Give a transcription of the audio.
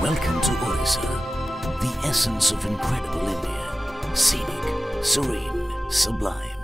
Welcome to Odisha, the essence of incredible India. Scenic, serene, sublime.